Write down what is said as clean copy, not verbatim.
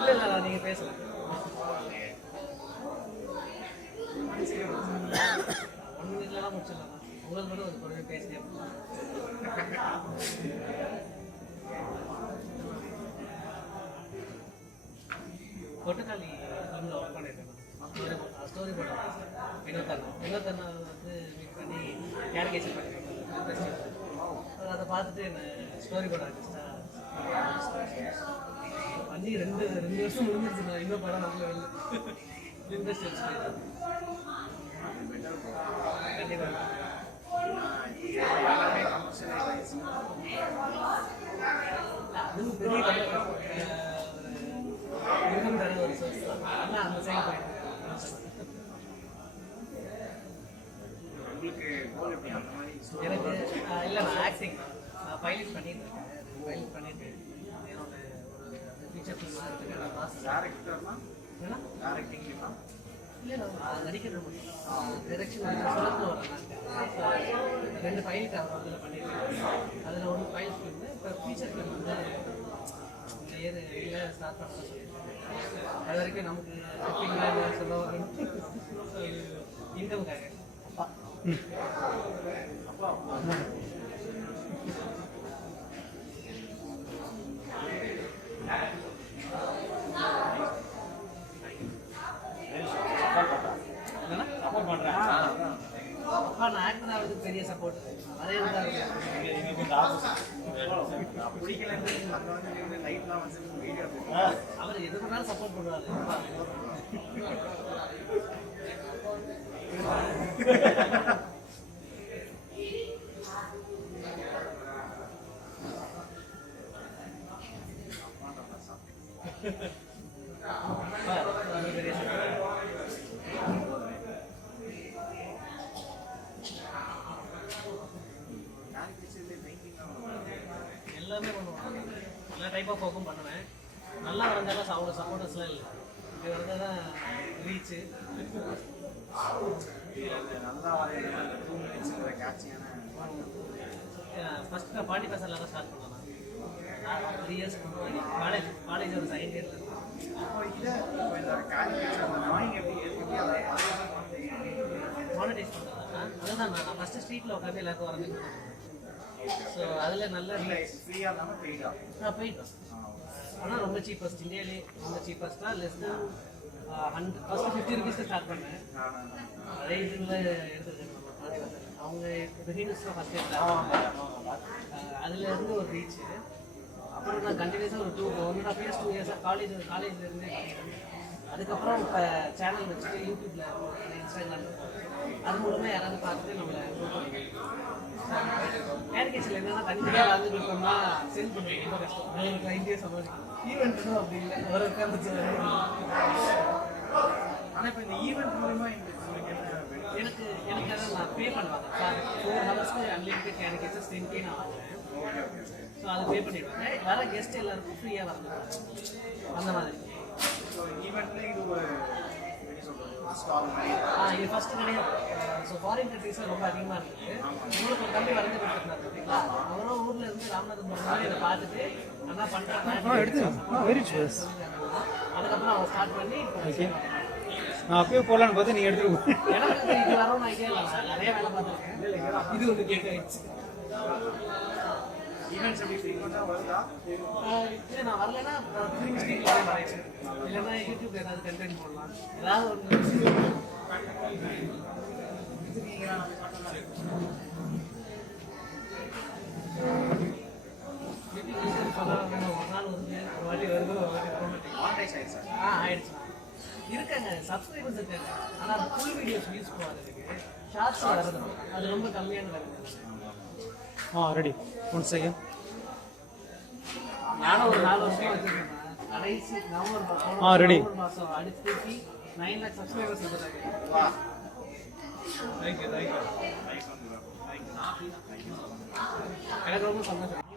இல்லை இல்லை நீங்கள் பேசலாம். ஒன்று மினிட்லாம் முடிச்சிடலாம். உங்களுக்கு மட்டும் ஒரு பொருள் பேசினேன். கொட்டக்காளி ஃபிலிமில் ஒர்க் பண்ணியிருக்கேன். ஸ்டோரி போட்டேன். வினோத்தண்ணா வந்து மீட் பண்ணி கேரிகேச்சர் பண்ணியிருக்கேன். அதை பார்த்துட்டு என்ன ஸ்டோரி போட ஆர்டிஸ்டாக பண்ணி 2 வருஷம் முடிஞ்சிருச்சு. நான் இன்னும் படம் நல்ல இன்ட்ரெஸ்ட் கண்டிப்பாக. அதுவும் பெரிய இன்கம் தர ஒரு சோர்ஸ் தான். ஆனால் அந்த சைடு போயிட்டு எனக்கு இல்லை, நான் ஆக்டிங் பைலட் பண்ணியிருக்கேன். என்னோட ஒரு ஃபீச்சர் ஃபிலிமாக இருக்குது. இல்லை, நான் நடிக்கிறது மட்டும் டைரக்ஷன் சுலந்து வரேன். 2 பைலட் அவர் அதில் பண்ணியிருக்கேன். அதில் 1 பைலட் ஃபிலிம். இப்போ ஃபீச்சர் ஃபிலிம் வந்து இந்த இயர் ஸ்டார்ட் பண்ண சொல்லியிருக்கேன். அது வரைக்கும் நமக்கு சொல்ல இன்கம்காக அப்பா அப்பா நான் ஆக்டர் ஆகிறதுக்கு பெரிய சப்போர்ட். அதே அவர் எது பண்ணாலும் சப்போர்ட் பண்ணுவாரு. எல்லாமே பண்ணுவாங்க. எல்லா டைப் ஆஃப் ஒர்க்கும் பண்ணுவேன். நல்லா வரைஞ்சாலும் அவங்க சப்போர்ட்டர்ஸ்லாம் இல்லை. இப்படி வரைஞ்சால் தான் ரீச்சு. ஃபஸ்ட்டு நான் பாட்டி பேசலாம் தான் ஸ்டார்ட் பண்ணலாம். 3 இயர்ஸ் முன்னாடி காலேஜ் ஒரு செகண்ட் இயரில் மானிட்டைஸ் பண்ணுறதா. அதுதான் நான் ஃபஸ்ட்டு ஸ்ட்ரீட்டில் உட்காந்து எல்லாருக்கும் வரேன். ஸோ அதில் நல்ல போயிட்டோம். ஆனால் ரொம்ப சீப்பஸ்ட், இந்தியாவிலே ரொம்ப சீப்பஸ்ட்டாக லெஸ் தான் 100. ஃபஸ்ட்டு 50 rupees ஸ்டார்ட் பண்ணேன். அதே இதில் எடுத்துருக்கேன். அவங்க இப்போ ஹீரோஸ்லாம் ஃபஸ்ட் எடுத்தாங்க. அதுலேருந்து ஒரு ரீச்சு. அப்புறம் நான் கண்டினியூஸாக ஒரு 1.5 years 2 years காலேஜ்லேருந்தே அதுக்கப்புறம் இப்போ சேனல் வச்சுட்டு யூடியூப்பில் இன்ஸ்டாகிராம் அது மூலமாக யாராவது பார்த்துட்டு நம்மளை கேரிகேச்சரில் என்னென்னா தனித்தனியாக வாழ்ந்து இருக்கோம்னா செல் பண்ணுவோம். ரொம்ப கஷ்டம். ஒரு கிளைண்டே சமாளிக்கும். ஈவெண்ட்டும் அப்படி இல்லை. ஒரு உட்காந்துச்சு. ஆனால் இப்போ இந்த ஈவெண்ட் மூலமா எனக்கு அதான் நான் பே பண்ணுவாங்க. 4 hours அன்லிமிட்டட் கேரிகேச்சர் 10K நான் வாங்குவேன். ஸோ அதை பே பண்ணிடுவாங்க. வர கெஸ்ட் எல்லாருக்கும் ஃப்ரீயாக வரணும். அந்த மாதிரி இது ஃபர்ஸ்ட் கிடையாது. ஸோ ஃபாரின் கண்ட்ரீஸில் ரொம்ப அதிகமாக இருக்குது. உங்களுக்கு ஒரு தம்பி வரைஞ்சி கொடுத்துருந்தாரு பார்த்தீங்களா, அவரும் ஊரில் இருந்து ராமநாதபுரம் மாதிரி இதை பார்த்துட்டு நல்லா பண்ணுறாங்க. அதுக்கப்புறம் அவங்க ஸ்டார்ட் பண்ணி நான் அப்பயே போகலான்னு பார்த்து நீங்கள் எடுத்துருக்கோம். எனக்கு இது வரோன்னு ஐடியா இல்லை. நிறைய வேலை பார்த்துருக்கேன். இது வந்து கேட்க ஆயிடுச்சு. ஈவெண்ட்ஸ் எப்படி ஃப்ரீக்வெண்ட்டாக வருதா? இல்லை, நான் வரலைன்னா ஃபிலிம் ஸ்ட்ரீட்டில் வரேன். இல்லைன்னா யூடியூப்ல ஏதாவது கண்டென்ட் போடலாம். ஏதாவது ஒன்று ஒரு நாள் வந்து ஒரு வாட்டி வருது, ஒரு வாட்டி போக மாட்டேன். ஆயிடுச்சு. இருக்காங்க, சப்ஸ்கிரைபர்ஸ் இருக்காங்க. ஆனால் ஃபுல் வீடியோஸ் வியூஸ் போகிறதுக்கு ஷார்ட்ஸ் வரது அது ரொம்ப கம்மியான வருது. Ready 1 second. நானும் ஒரு 4 வருஷமா வச்சிருக்கேன். கடைசி நவம்பர் மாதம் அடுத்து 9 lakh சப்ஸ்கிரைபர்ஸ் வந்துட்டாங்க. எனக்கு ரொம்ப சந்தோஷம்.